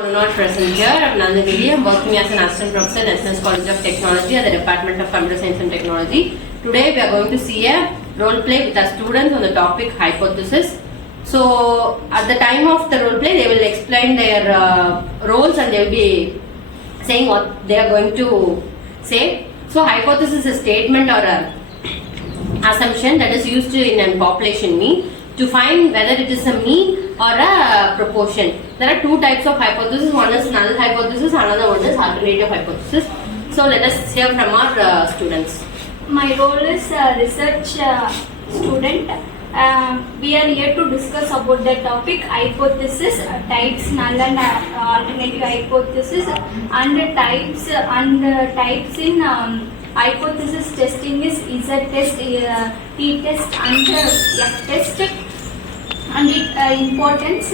Not present here. I'm Nandini. I'm working as an assistant professor in SNS College of Technology at the Department of Computer Science and Technology. Today we are going to see a role play with our students on the topic hypothesis. So at the time of the role play, they will explain their roles and they will be saying what they are going to say. So hypothesis is a statement or a assumption that is used in a population mean to find whether it is a mean or a proportion. There are two types of hypothesis. One is null hypothesis, another one is alternative hypothesis. So let us hear from our students. My role is a research student. We are here to discuss about the topic hypothesis, types, null and alternative hypothesis, and types in hypothesis testing is Z test, T test, and F test. And importance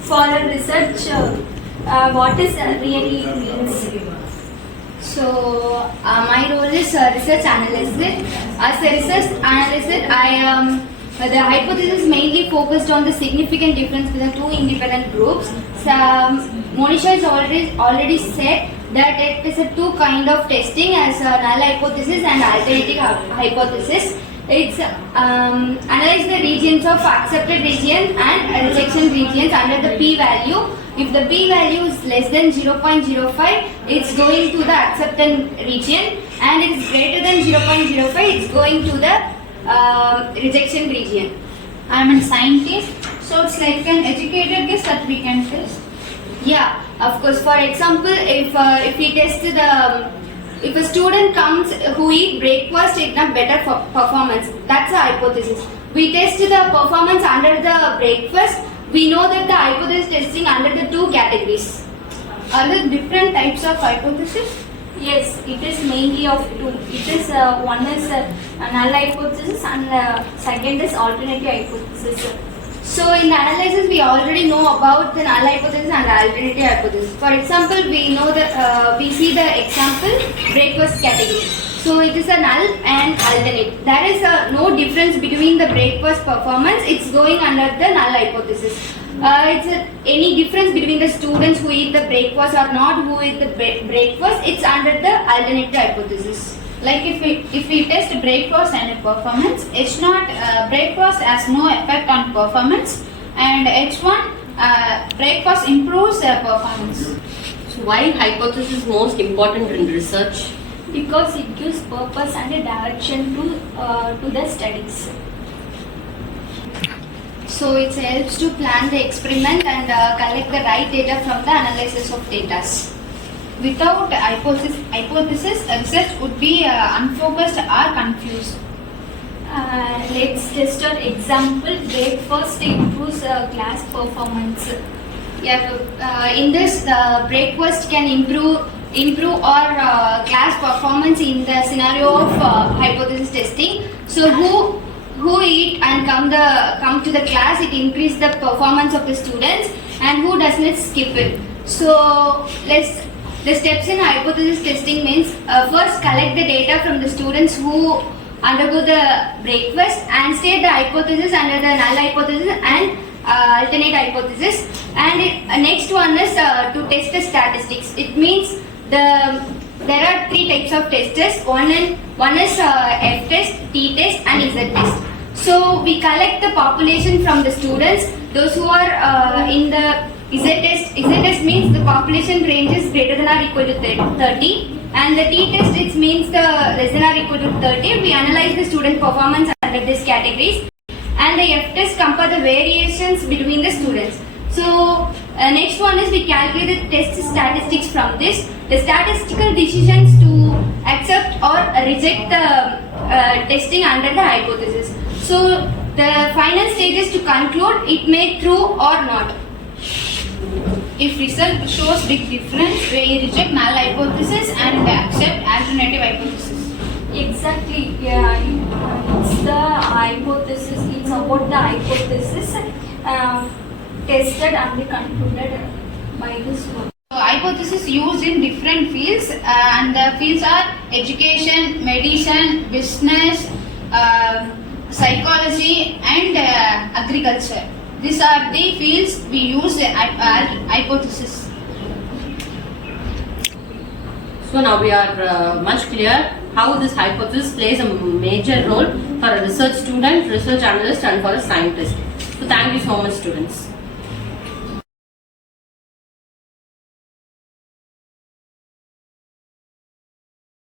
for a research, what is really means. So my role is research analyst. As a research analyst, the hypothesis mainly focused on the significant difference between two independent groups. So Monisha has already said that it is a two kind of testing as a null hypothesis and alternative hypothesis. It's analyze the regions of accepted region and rejection regions under the p-value. If the p-value is less than 0.05, it's going to the acceptance region, and if it's greater than 0.05, it's going to the rejection region. I'm a scientist, so it's like an educated guess that we can test. Yeah, of course. For example, if we test if a student comes who eat breakfast, it have better performance. That's a hypothesis. We test the performance under the breakfast. We know that the hypothesis testing under the two categories. Are there different types of hypothesis? Yes, it is mainly of two. It is one is null hypothesis and second is alternative hypothesis. So in analysis, we already know about the null hypothesis and alternative hypothesis. For example, we know that we see the example breakfast category. So it is a null and alternate. There is no difference between the breakfast performance. It's going under the null hypothesis. Any difference between the students who eat the breakfast or not who eat the breakfast, it's under the alternative hypothesis. Like if we test breakfast and performance, H0 breakfast has no effect on performance, and H1 breakfast improves their performance. So why hypothesis is most important in research? Because it gives purpose and a direction to the studies. So it helps to plan the experiment and collect the right data from the analysis of data. Without hypothesis, research would be unfocused or confused. Let's test our example. Breakfast improves class performance. Yeah, in this, the breakfast can improve our class performance in the scenario of hypothesis testing. So who eat and come to the class, it increase the performance of the students, and who doesn't skip it. So the steps in hypothesis testing means first collect the data from the students who undergo the breakfast and state the hypothesis under the null hypothesis and alternate hypothesis. And next one is to test the statistics. It means there are three types of tests. One is F test, T test, and Z test. So we collect the population from the students, those who are in the Z test. Z test means the population range is greater than or equal to 30, and the T test it means the less than or equal to 30. We analyze the student performance under these categories, and the F test compare the variations between the students. So next one is we calculate the test statistics from this. The statistical decisions to accept or reject the testing under the hypothesis. So the final stage is to conclude it may true or not. If result shows big difference, we reject null hypothesis and accept alternative hypothesis. Exactly. Yeah, it's the hypothesis. It's about the hypothesis tested and concluded by this work. So hypothesis used in different fields, and the fields are education, medicine, business, psychology, and agriculture. These are the fields we use hypothesis. So now we are much clear how this hypothesis plays a major role for a research student, research analyst and for a scientist. So thank you so much students.